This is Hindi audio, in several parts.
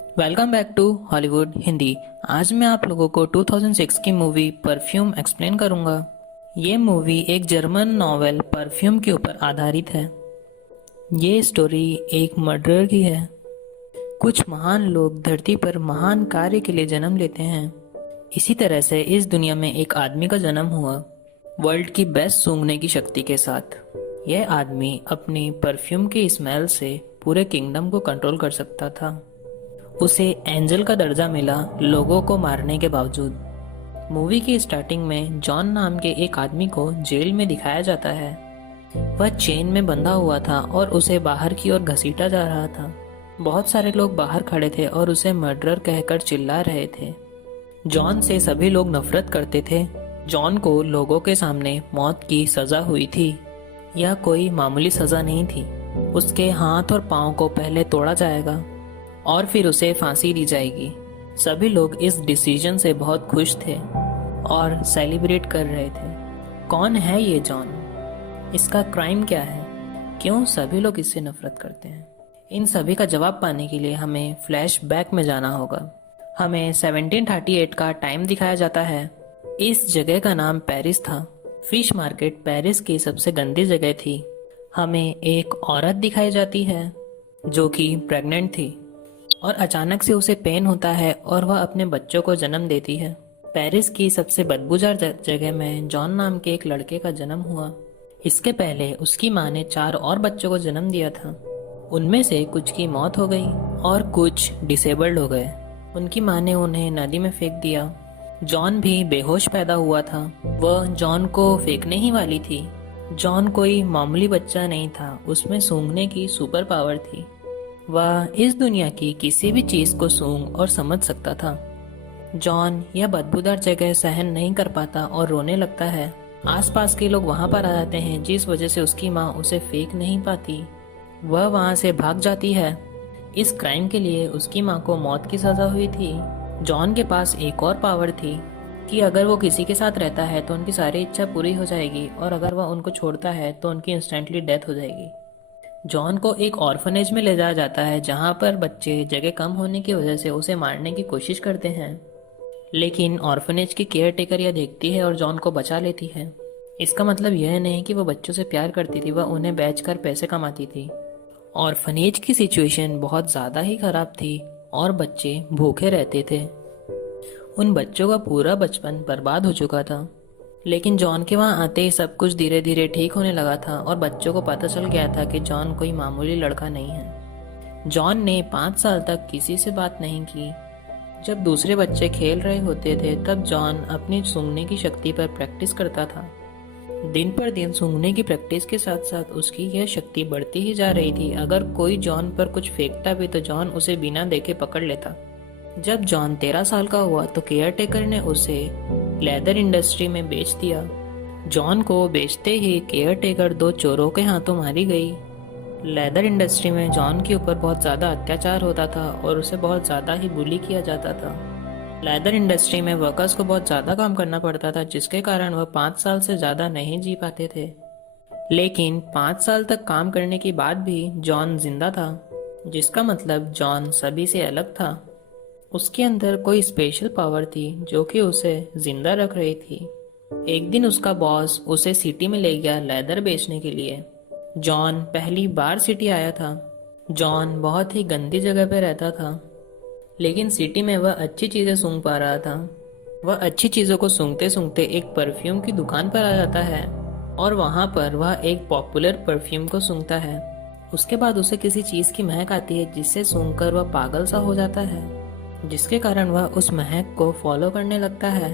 Welcome back to Hollywood Hindi. आज मैं आप लोगों को 2006 की मूवी परफ्यूम एक्सप्लेन करूंगा। ये मूवी एक जर्मन नॉवेल परफ्यूम के ऊपर आधारित है। ये स्टोरी एक मर्डरर की है। कुछ महान लोग धरती पर महान कार्य के लिए जन्म लेते हैं। इसी तरह से इस दुनिया में एक आदमी का जन्म हुआ, वर्ल्ड की बेस्ट सूंघने की शक्ति के साथ। यह आदमी अपनी परफ्यूम की स्मेल से पूरे किंगडम को कंट्रोल कर सकता था। उसे एंजल का दर्जा मिला लोगों को मारने के बावजूद। मूवी की स्टार्टिंग में जॉन नाम के एक आदमी को जेल में दिखाया जाता है। वह चेन में बंधा हुआ था और उसे बाहर की ओर घसीटा जा रहा था। बहुत सारे लोग बाहर खड़े थे और उसे मर्डरर कहकर चिल्ला रहे थे। जॉन से सभी लोग नफरत करते थे। जॉन को लोगों के सामने मौत की सजा हुई थी। यह कोई मामूली सजा नहीं थी। उसके हाथ और पांव को पहले तोड़ा जाएगा और फिर उसे फांसी दी जाएगी। सभी लोग इस डिसीजन से बहुत खुश थे और सेलिब्रेट कर रहे थे। कौन है ये जॉन? इसका क्राइम क्या है? क्यों सभी लोग इससे नफरत करते हैं? इन सभी का जवाब पाने के लिए हमें फ्लैशबैक में जाना होगा। हमें 1738 का टाइम दिखाया जाता है। इस जगह का नाम पेरिस था। फिश मार्केट पेरिस की सबसे गंदी जगह थी। हमें एक औरत दिखाई जाती है जो कि प्रेग्नेंट थी और अचानक से उसे पेन होता है और वह अपने बच्चों को जन्म देती है। पेरिस की सबसे बदबूदार जगह में जॉन नाम के एक लड़के का जन्म हुआ। इसके पहले उसकी माँ ने 4 और बच्चों को जन्म दिया था। उनमें से कुछ की मौत हो गई और कुछ डिसेबल्ड हो गए। उनकी माँ ने उन्हें नदी में फेंक दिया। जॉन भी बेहोश पैदा हुआ था। वह जॉन को फेंकने ही वाली थी। जॉन कोई मामूली बच्चा नहीं था, उसमें सूंघने की सुपर पावर थी। वह इस दुनिया की किसी भी चीज को सूंघ और समझ सकता था। जॉन यह बदबूदार जगह सहन नहीं कर पाता और रोने लगता है। आसपास के लोग वहां पर आ जाते हैं, जिस वजह से उसकी माँ उसे फेंक नहीं पाती। वह वहां से भाग जाती है। इस क्राइम के लिए उसकी माँ को मौत की सजा हुई थी। जॉन के पास एक और पावर थी कि अगर वो किसी के साथ रहता है तो उनकी सारी इच्छा पूरी हो जाएगी और अगर वह उनको छोड़ता है तो उनकी इंस्टेंटली डेथ हो जाएगी। जॉन को एक ऑर्फनेज में ले जाया जाता है जहां पर बच्चे जगह कम होने की वजह से उसे मारने की कोशिश करते हैं, लेकिन ऑर्फनेज की केयर टेकर यह देखती है और जॉन को बचा लेती है। इसका मतलब यह नहीं कि वह बच्चों से प्यार करती थी, वह उन्हें बेचकर पैसे कमाती थी। ऑर्फनेज की सिचुएशन बहुत ज़्यादा ही खराब थी और बच्चे भूखे रहते थे। उन बच्चों का पूरा बचपन बर्बाद हो चुका था। लेकिन जॉन के वहां आते ही सब कुछ धीरे धीरे ठीक होने लगा था और बच्चों को पता चल गया था कि जॉन कोई मामूली लड़का नहीं है। जॉन ने 5 साल तक किसी से बात नहीं की। जब दूसरे बच्चे खेल रहे होते थे तब जॉन अपनी सूंघने की शक्ति पर प्रैक्टिस करता था। दिन पर दिन सूंघने की प्रैक्टिस के साथ साथ उसकी यह शक्ति बढ़ती ही जा रही थी। अगर कोई जॉन पर कुछ फेंकता भी तो जॉन उसे बिना देखे पकड़ लेता। जब जॉन 13 साल का हुआ तो केयर टेकर ने उसे लेदर इंडस्ट्री में बेच दिया। जॉन को बेचते ही केयर टेकर 2 चोरों के हाथों मारी गई। लेदर इंडस्ट्री में जॉन के ऊपर बहुत ज़्यादा अत्याचार होता था और उसे बहुत ज़्यादा ही बुली किया जाता था। लेदर इंडस्ट्री में वर्कर्स को बहुत ज़्यादा काम करना पड़ता था, जिसके कारण वह 5 साल से ज़्यादा नहीं जी पाते थे। लेकिन 5 साल तक काम करने के बाद भी जॉन जिंदा था, जिसका मतलब जॉन सभी से अलग था। उसके अंदर कोई स्पेशल पावर थी जो कि उसे जिंदा रख रही थी। एक दिन उसका बॉस उसे सिटी में ले गया लेदर बेचने के लिए। जॉन पहली बार सिटी आया था। जॉन बहुत ही गंदी जगह पे रहता था, लेकिन सिटी में वह अच्छी चीजें सूंघ पा रहा था। वह अच्छी चीजों को सूंघते सूंघते एक परफ्यूम की दुकान पर आ जाता है और वहां पर वह एक पॉपुलर परफ्यूम को सूंघता है। उसके बाद उसे किसी चीज की महक आती है जिससे सूंघकर वह पागल सा हो जाता है, जिसके कारण वह उस महक को फॉलो करने लगता है।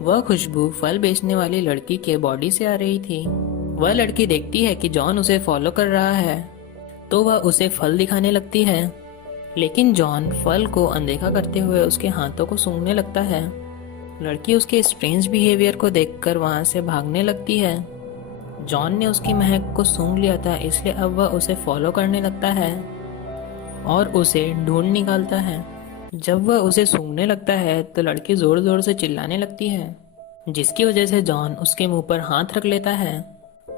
वह खुशबू फल बेचने वाली लड़की के बॉडी से आ रही थी। वह लड़की देखती है कि जॉन उसे फॉलो कर रहा है तो वह उसे फल दिखाने लगती है, लेकिन जॉन फल को अनदेखा करते हुए उसके हाथों को सूंघने लगता है। लड़की उसके स्ट्रेंज बिहेवियर को देखकर वहां से भागने लगती है। जॉन ने उसकी महक को सूंघ लिया था, इसलिए अब वह उसे फॉलो करने लगता है और उसे ढूंढ निकालता है। जब वह उसे सूंघने लगता है तो लड़की जोर जोर से चिल्लाने लगती है, जिसकी वजह से जॉन उसके मुंह पर हाथ रख लेता है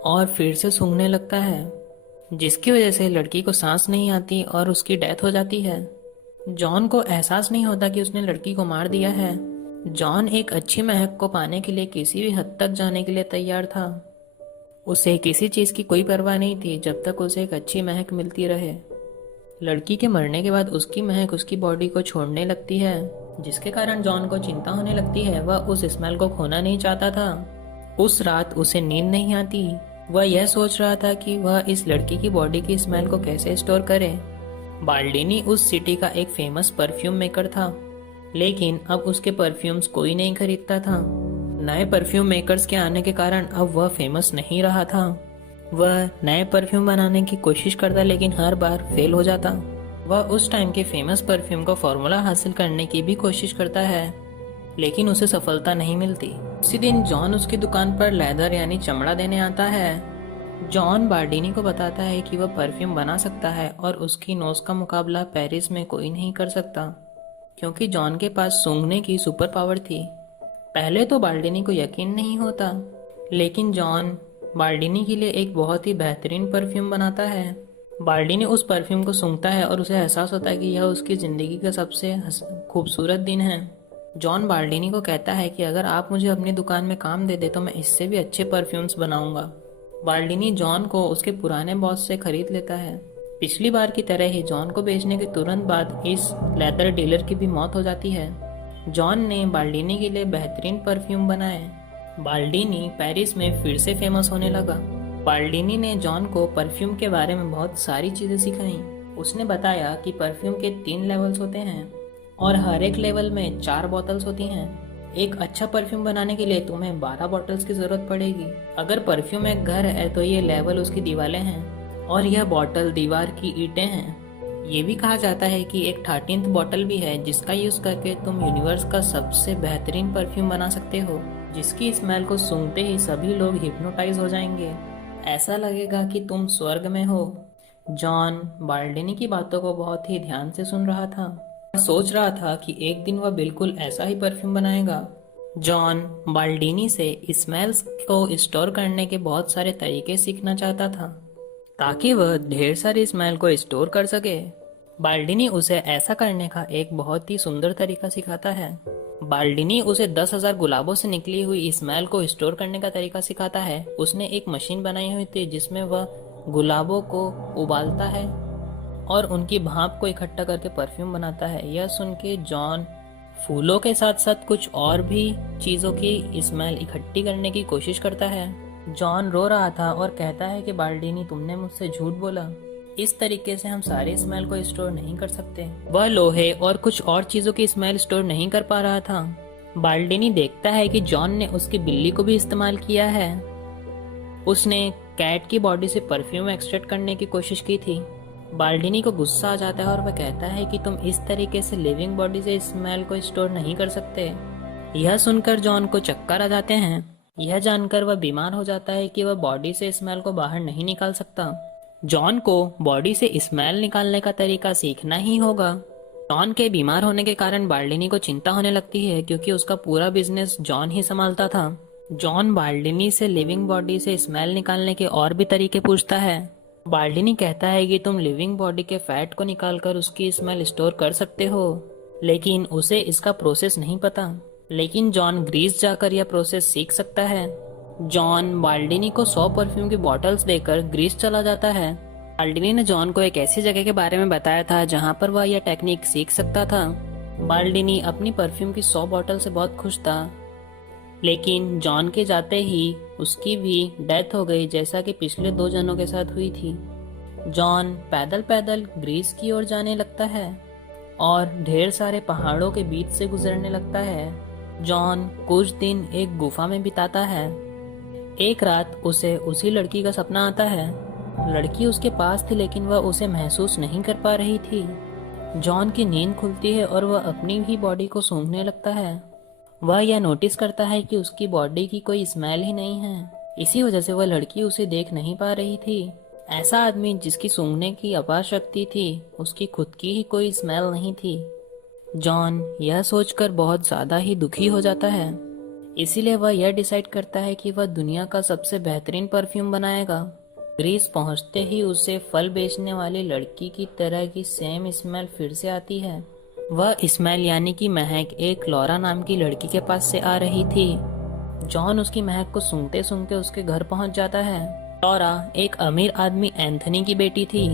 और फिर से सूंघने लगता है, जिसकी वजह से लड़की को सांस नहीं आती और उसकी डेथ हो जाती है। जॉन को एहसास नहीं होता कि उसने लड़की को मार दिया है। जॉन एक अच्छी महक को पाने के लिए किसी भी हद तक जाने के लिए तैयार था। उसे किसी चीज की कोई परवाह नहीं थी जब तक उसे एक अच्छी महक मिलती रहे। लड़की के मरने के बाद उसकी महक उसकी बॉडी को छोड़ने लगती है, जिसके कारण जॉन को चिंता होने लगती है। वह उस स्मेल को खोना नहीं चाहता था। उस रात उसे नींद नहीं आती। वह यह सोच रहा था कि वह इस लड़की की बॉडी की स्मेल को कैसे स्टोर करे। बाल्डिनी उस सिटी का एक फेमस परफ्यूम मेकर था, लेकिन अब उसके परफ्यूम्स कोई नहीं खरीदता था। नए परफ्यूम मेकर्स के आने के कारण अब वह फेमस नहीं रहा था। वह नए परफ्यूम बनाने की कोशिश करता, लेकिन हर बार फेल हो जाता। वह उस टाइम के फेमस परफ्यूम का फॉर्मूला हासिल करने की भी कोशिश करता है, लेकिन उसे सफलता नहीं मिलती। इसी दिन जॉन उसकी दुकान पर लेदर यानी चमड़ा देने आता है। जॉन बार्डिनी को बताता है कि वह परफ्यूम बना सकता है और उसकी नोज का मुकाबला पेरिस में कोई नहीं कर सकता, क्योंकि जॉन के पास सूंघने की सुपर पावर थी। पहले तो बाल्डिनी को यकीन नहीं होता, लेकिन जॉन बाल्डिनी के लिए एक बहुत ही बेहतरीन परफ्यूम बनाता है। बाल्डिनी उस परफ्यूम को सूंघता है और उसे एहसास होता है कि यह उसकी जिंदगी का सबसे खूबसूरत दिन है। जॉन बाल्डिनी को कहता है कि अगर आप मुझे अपनी दुकान में काम दे दे तो मैं इससे भी अच्छे परफ्यूम्स बनाऊंगा। बाल्डिनी जॉन को उसके पुराने बॉस से खरीद लेता है। पिछली बार की तरह ही जॉन को बेचने के तुरंत बाद इस लेदर डीलर की भी मौत हो जाती है। जॉन ने बाल्डिनी के लिए बेहतरीन परफ्यूम बनाए। बाल्डिनी पेरिस में फिर से फेमस होने लगा। बाल्डिनी ने जॉन को परफ्यूम के बारे में बहुत सारी चीजें सिखाई। उसने बताया कि परफ्यूम के 3 लेवल्स होते हैं और हर एक लेवल में 4 बॉटल्स होती हैं। एक अच्छा परफ्यूम बनाने के लिए तुम्हें 12 बॉटल्स की जरूरत पड़ेगी। अगर परफ्यूम एक घर है तो ये लेवल उसकी दीवारें हैं और यह बॉटल दीवार की ईंटें हैं। ये भी कहा जाता है कि एक 13th बॉटल भी है जिसका यूज करके तुम यूनिवर्स का सबसे बेहतरीन परफ्यूम बना सकते हो, जिसकी स्मेल को सूंघते ही सभी लोग हिप्नोटाइज हो जाएंगे। ऐसा लगेगा कि तुम स्वर्ग में हो। जॉन बाल्डिनी की बातों को बहुत ही ध्यान से सुन रहा था। वह सोच रहा था कि एक दिन वह बिल्कुल ऐसा ही परफ्यूम बनाएगा। जॉन बाल्डिनी से स्मेल्स को स्टोर करने के बहुत सारे तरीके सीखना चाहता था, ताकि वह ढेर सारी स्मेल को स्टोर कर सके। बाल्डिनी उसे ऐसा करने का एक बहुत ही सुंदर तरीका सिखाता है। बाल्डिनी उसे 10,000 गुलाबों से निकली हुई स्मेल को स्टोर करने का तरीका सिखाता है। उसने एक मशीन बनाई हुई थी जिसमें वह गुलाबों को उबालता है और उनकी भाप को इकट्ठा करके परफ्यूम बनाता है। यह सुन के जॉन फूलों के साथ साथ कुछ और भी चीजों की स्मेल इकट्ठी करने की कोशिश करता है। जॉन रो रहा था और कहता है कि बाल्डिनी तुमने मुझसे झूठ बोला। इस तरीके से हम सारे स्मेल को स्टोर नहीं कर सकते। वह लोहे और कुछ और चीजों की स्मेल स्टोर नहीं कर पा रहा था। बाल्डिनी देखता है कि जॉन ने उसकी बिल्ली को भी इस्तेमाल किया है। उसने कैट की बॉडी से परफ्यूम एक्सट्रैक्ट करने की कोशिश की थी। बाल्डिनी को गुस्सा आ जाता है और वह कहता है कि तुम इस तरीके से लिविंग बॉडी से स्मेल को स्टोर नहीं कर सकते। यह सुनकर जॉन को चक्कर आ जाते हैं। यह जानकर वह बीमार हो जाता है कि वह बॉडी से स्मेल को बाहर नहीं निकाल सकता। जॉन को बॉडी से स्मेल निकालने का तरीका सीखना ही होगा। जॉन के बीमार होने के कारण बाल्डिनी को चिंता होने लगती है, क्योंकि उसका पूरा बिजनेस जॉन ही संभालता था। जॉन बाल्डिनी से लिविंग बॉडी से स्मेल निकालने के और भी तरीके पूछता है। बाल्डिनी कहता है कि तुम लिविंग बॉडी के फैट को निकालकर उसकी स्मेल स्टोर कर सकते हो, लेकिन उसे इसका प्रोसेस नहीं पता। लेकिन जॉन ग्रीस जाकर यह प्रोसेस सीख सकता है। जॉन बाल्डिनी को 100 परफ्यूम की बॉटल्स देकर ग्रीस चला जाता है। बाल्डिनी ने जॉन को एक ऐसी जगह के बारे में बताया था जहां पर वह यह टेक्निक सीख सकता था। बाल्डिनी अपनी परफ्यूम की 100 बॉटल से बहुत खुश था, लेकिन जॉन के जाते ही उसकी भी डेथ हो गई, जैसा कि पिछले 2 जनों के साथ हुई थी। जॉन पैदल पैदल ग्रीस की ओर जाने लगता है और ढेर सारे पहाड़ों के बीच से गुजरने लगता है। जॉन कुछ दिन एक गुफा में बिताता है। एक रात उसे उसी लड़की का सपना आता है। लड़की उसके पास थी, लेकिन वह उसे महसूस नहीं कर पा रही थी। जॉन की नींद खुलती है और वह अपनी ही बॉडी को सूंघने लगता है। वह यह नोटिस करता है कि उसकी बॉडी की कोई स्मेल ही नहीं है। इसी वजह से वह लड़की उसे देख नहीं पा रही थी। ऐसा आदमी जिसकी सूंघने की अपार शक्ति थी, उसकी खुद की ही कोई स्मेल नहीं थी। जॉन यह सोचकर बहुत ज्यादा ही दुखी हो जाता है। इसीलिए वह यह डिसाइड करता है कि वह दुनिया का सबसे बेहतरीन परफ्यूम बनाएगा। ग्रीस पहुंचते ही उसे फल बेचने वाली लड़की की तरह की सेम स्मेल फिर से आती है। वह इस्माइल यानी कि महक एक लॉरा नाम की लड़की के पास से आ रही थी। जॉन उसकी महक को सूंघते सूंघते उसके घर पहुंच जाता है। लॉरा एक अमीर आदमी एंथनी की बेटी थी।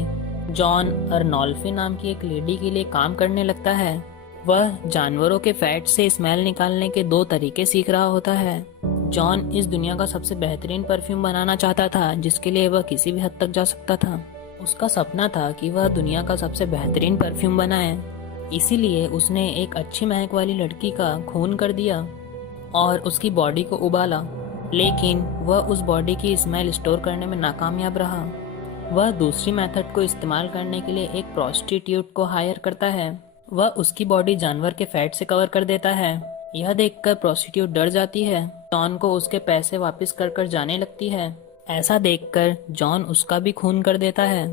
जॉन अर्नोल्फी नाम की एक लेडी के लिए काम करने लगता है। वह जानवरों के फैट से स्मेल निकालने के 2 तरीके सीख रहा होता है। जॉन इस दुनिया का सबसे बेहतरीन परफ्यूम बनाना चाहता था, जिसके लिए वह किसी भी हद तक जा सकता था। उसका सपना था कि वह दुनिया का सबसे बेहतरीन परफ्यूम बनाए। इसीलिए उसने एक अच्छी महक वाली लड़की का खून कर दिया और उसकी बॉडी को उबाला, लेकिन वह उस बॉडी की स्मेल स्टोर करने में नाकामयाब रहा। वह दूसरी मेथड को इस्तेमाल करने के लिए एक प्रोस्टिट्यूट को हायर करता है। वह उसकी बॉडी जानवर के फैट से कवर कर देता है। यह देखकर प्रोस्टिट्यूट डर जाती है। जॉन को उसके पैसे वापस कर कर जाने लगती है। ऐसा देखकर जॉन उसका भी खून कर देता है।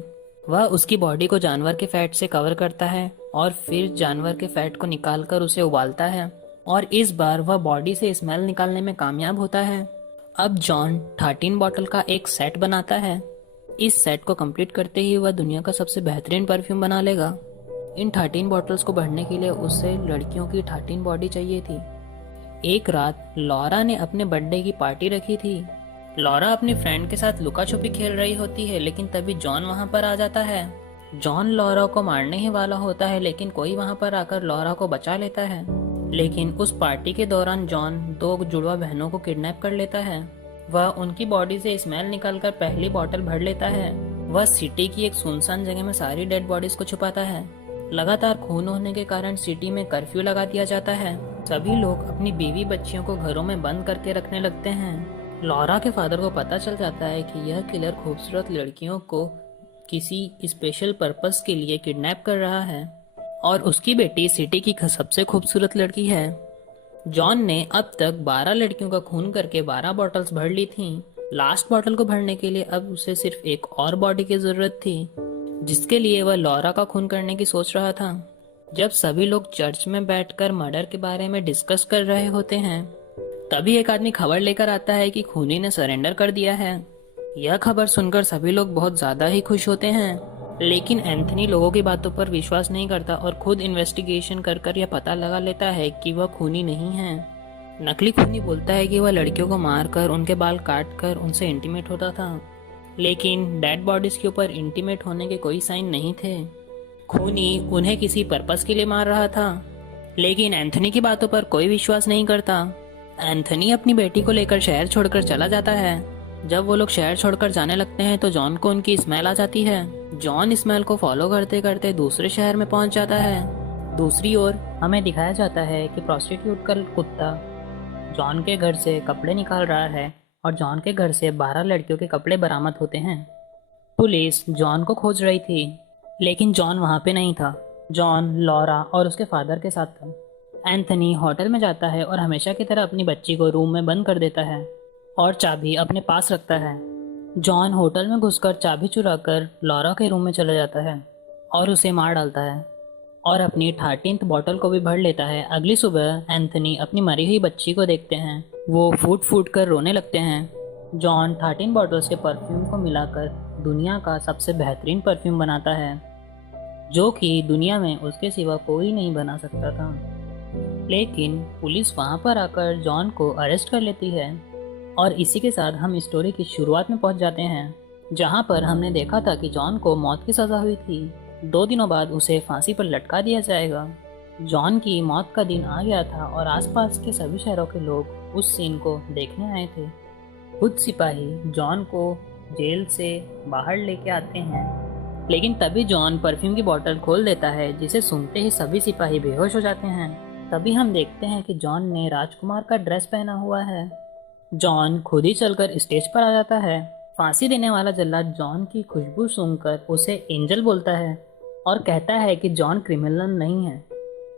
वह उसकी बॉडी को जानवर के फैट से कवर करता है और फिर जानवर के फैट को निकालकर उसे उबालता है, और इस बार वह बॉडी से स्मेल निकालने में कामयाब होता है। अब जॉन 13 बॉटल का एक सेट बनाता है। इस सेट को कंप्लीट करते ही वह दुनिया का सबसे बेहतरीन परफ्यूम बना लेगा। इन 13 बॉटल्स को भरने के लिए उसे लड़कियों की 13 बॉडी चाहिए थी। एक रात लॉरा ने अपने बर्थडे की पार्टी रखी थी। लॉरा अपनी फ्रेंड के साथ लुका छुपी खेल रही होती है, लेकिन तभी जॉन वहां पर आ जाता है। जॉन लॉरा को मारने ही वाला होता है, लेकिन कोई वहां पर आकर लॉरा को बचा लेता है। लेकिन उस पार्टी के दौरान जॉन 2 जुड़वा बहनों को किडनैप कर लेता है। वह उनकी बॉडी से स्मेल निकालकर पहली बोतल भर लेता है। वह सिटी की एक सुनसान जगह में सारी डेड बॉडीज को छुपाता है। लगातार खून होने के कारण सिटी में कर्फ्यू लगा दिया जाता है। सभी लोग अपनी बीवी बच्चियों को घरों में बंद करके रखने लगते हैं। लॉरा के फादर को पता चल जाता है कि यह किलर खूबसूरत लड़कियों को किसी स्पेशल पर्पस के लिए किडनैप कर रहा है और उसकी बेटी सिटी की सबसे खूबसूरत लड़की है। जॉन ने अब तक 12 लड़कियों का खून करके 12 बॉटल्स भर ली थीं। लास्ट बॉटल को भरने के लिए अब उसे सिर्फ एक और बॉडी की जरूरत थी, जिसके लिए वह लॉरा का खून करने की सोच रहा था। जब सभी लोग चर्च में बैठकर मर्डर के बारे में डिस्कस कर रहे होते हैं, तभी एक आदमी खबर लेकर आता है कि खूनी ने सरेंडर कर दिया है। यह खबर सुनकर सभी लोग बहुत ज्यादा ही खुश होते हैं, लेकिन एंथनी लोगों की बातों पर विश्वास नहीं करता और खुद इन्वेस्टिगेशन कर यह पता लगा लेता है कि वह खूनी नहीं है। नकली खूनी बोलता है कि वह लड़कियों को मारकर उनके बाल काटकर उनसे इंटीमेट होता था, लेकिन डेड बॉडीज के ऊपर इंटीमेट होने के कोई साइन नहीं थे। खूनी उन्हें किसी पर्पस के लिए मार रहा था, लेकिन एंथनी की बातों पर कोई विश्वास नहीं करता। एंथनी अपनी बेटी को लेकर शहर छोड़कर चला जाता है। जब वो लोग शहर छोड़कर जाने लगते हैं तो जॉन को उनकी स्मेल आ जाती है। जॉन स्मेल को फॉलो करते करते दूसरे शहर में पहुंच जाता है। दूसरी ओर हमें दिखाया जाता है कि प्रोस्टिट्यूट का कुत्ता जॉन के घर से कपड़े निकाल रहा है और जॉन के घर से 12 लड़कियों के कपड़े बरामद होते हैं। पुलिस जॉन को खोज रही थी, लेकिन जॉन वहां पे नहीं था। जॉन लॉरा और उसके फादर के साथ था। एंथनी होटल में जाता है और हमेशा की तरह अपनी बच्ची को रूम में बंद कर देता है और चाबी अपने पास रखता है। जॉन होटल में घुसकर चाबी चुराकर लॉरा के रूम में चला जाता है और उसे मार डालता है और अपनी 13th बॉटल को भी भर लेता है। अगली सुबह एंथनी अपनी मरी हुई बच्ची को देखते हैं। वो फूट फूट कर रोने लगते हैं। जॉन 13 बॉटल्स के परफ्यूम को मिलाकर दुनिया का सबसे बेहतरीन परफ्यूम बनाता है, जो कि दुनिया में उसके सिवा कोई नहीं बना सकता था। लेकिन पुलिस वहां पर आकर जॉन को अरेस्ट कर लेती है और इसी के साथ हम स्टोरी की शुरुआत में पहुंच जाते हैं, जहां पर हमने देखा था कि जॉन को मौत की सजा हुई थी। 2 दिनों बाद उसे फांसी पर लटका दिया जाएगा। जॉन की मौत का दिन आ गया था और आसपास के सभी शहरों के लोग उस सीन को देखने आए थे। खुद सिपाही जॉन को जेल से बाहर लेके आते हैं, लेकिन तभी जॉन परफ्यूम की बोतल खोल देता है, जिसे सूंघते ही सभी सिपाही बेहोश हो जाते हैं। तभी हम देखते हैं कि जॉन ने राजकुमार का ड्रेस पहना हुआ है। जॉन खुद ही चलकर स्टेज पर आ जाता है। फांसी देने वाला जल्लाद जॉन की खुशबू सूंघकर उसे एंजल बोलता है और कहता है कि जॉन क्रिमिनल नहीं है।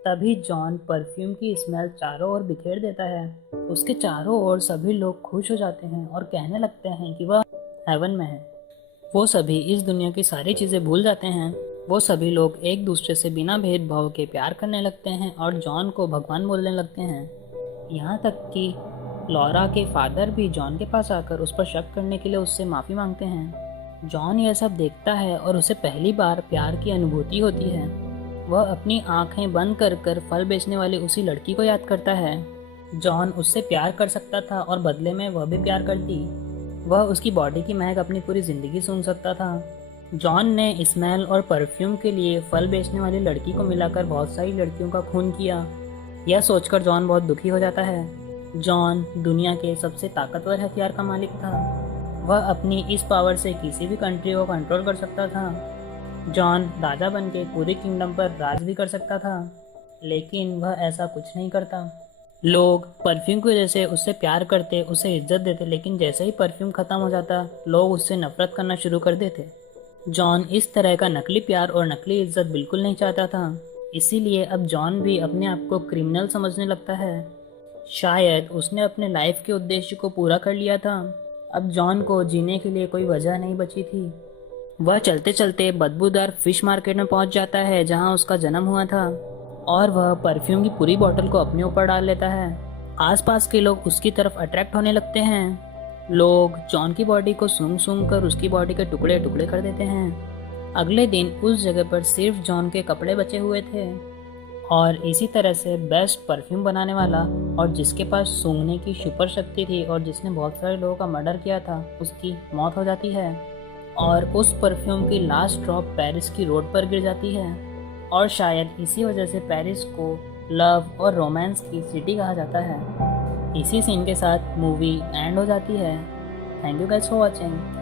तभी जॉन परफ्यूम की स्मेल चारों ओर बिखेर देता है। उसके चारों ओर सभी लोग खुश हो जाते हैं और कहने लगते हैं कि वह हेवन में है। वो सभी इस दुनिया की सारी चीज़ें भूल जाते हैं। वो सभी लोग एक दूसरे से बिना भेदभाव के प्यार करने लगते हैं और जॉन को भगवान बोलने लगते हैं। यहाँ तक कि लॉरा के फादर भी जॉन के पास आकर उस पर शक करने के लिए उससे माफ़ी मांगते हैं। जॉन यह सब देखता है और उसे पहली बार प्यार की अनुभूति होती है। वह अपनी आंखें बंद कर कर फल बेचने वाली उसी लड़की को याद करता है। जॉन उससे प्यार कर सकता था और बदले में वह भी प्यार करती। वह उसकी बॉडी की महक अपनी पूरी जिंदगी सूंघ सकता था। जॉन ने स्मेल और परफ्यूम के लिए फल बेचने वाली लड़की को मिलाकर बहुत सारी लड़कियों का खून किया। यह सोचकर जॉन बहुत दुखी हो जाता है। जॉन दुनिया के सबसे ताकतवर हथियार का मालिक था। वह अपनी इस पावर से किसी भी कंट्री को कंट्रोल कर सकता था। जॉन राजा बनके पूरे किंगडम पर राज भी कर सकता था, लेकिन वह ऐसा कुछ नहीं करता। लोग परफ्यूम की वजह से उससे प्यार करते, उसे इज्जत देते, लेकिन जैसे ही परफ्यूम खत्म हो जाता, लोग उससे नफरत करना शुरू कर देते। जॉन इस तरह का नकली प्यार और नकली इज्जत बिल्कुल नहीं चाहता था। इसीलिए अब जॉन भी अपने आप को क्रिमिनल समझने लगता है। शायद उसने अपने लाइफ के उद्देश्य को पूरा कर लिया था। अब जॉन को जीने के लिए कोई वजह नहीं बची थी। वह चलते चलते बदबूदार फिश मार्केट में पहुंच जाता है जहां उसका जन्म हुआ था, और वह परफ्यूम की पूरी बोतल को अपने ऊपर डाल लेता है। आसपास के लोग उसकी तरफ अट्रैक्ट होने लगते हैं। लोग जॉन की बॉडी को सूंघ सूंघ कर उसकी बॉडी के टुकड़े टुकड़े कर देते हैं। अगले दिन उस जगह पर सिर्फ जॉन के कपड़े बचे हुए थे, और इसी तरह से बेस्ट परफ्यूम बनाने वाला और जिसके पास सूंघने की सुपर शक्ति थी और जिसने बहुत सारे लोगों का मर्डर किया था, उसकी मौत हो जाती है। और उस परफ्यूम की लास्ट ड्रॉप पेरिस की रोड पर गिर जाती है, और शायद इसी वजह से पेरिस को लव और रोमांस की सिटी कहा जाता है। इसी सीन के साथ मूवी एंड हो जाती है। Thank you guys for watching.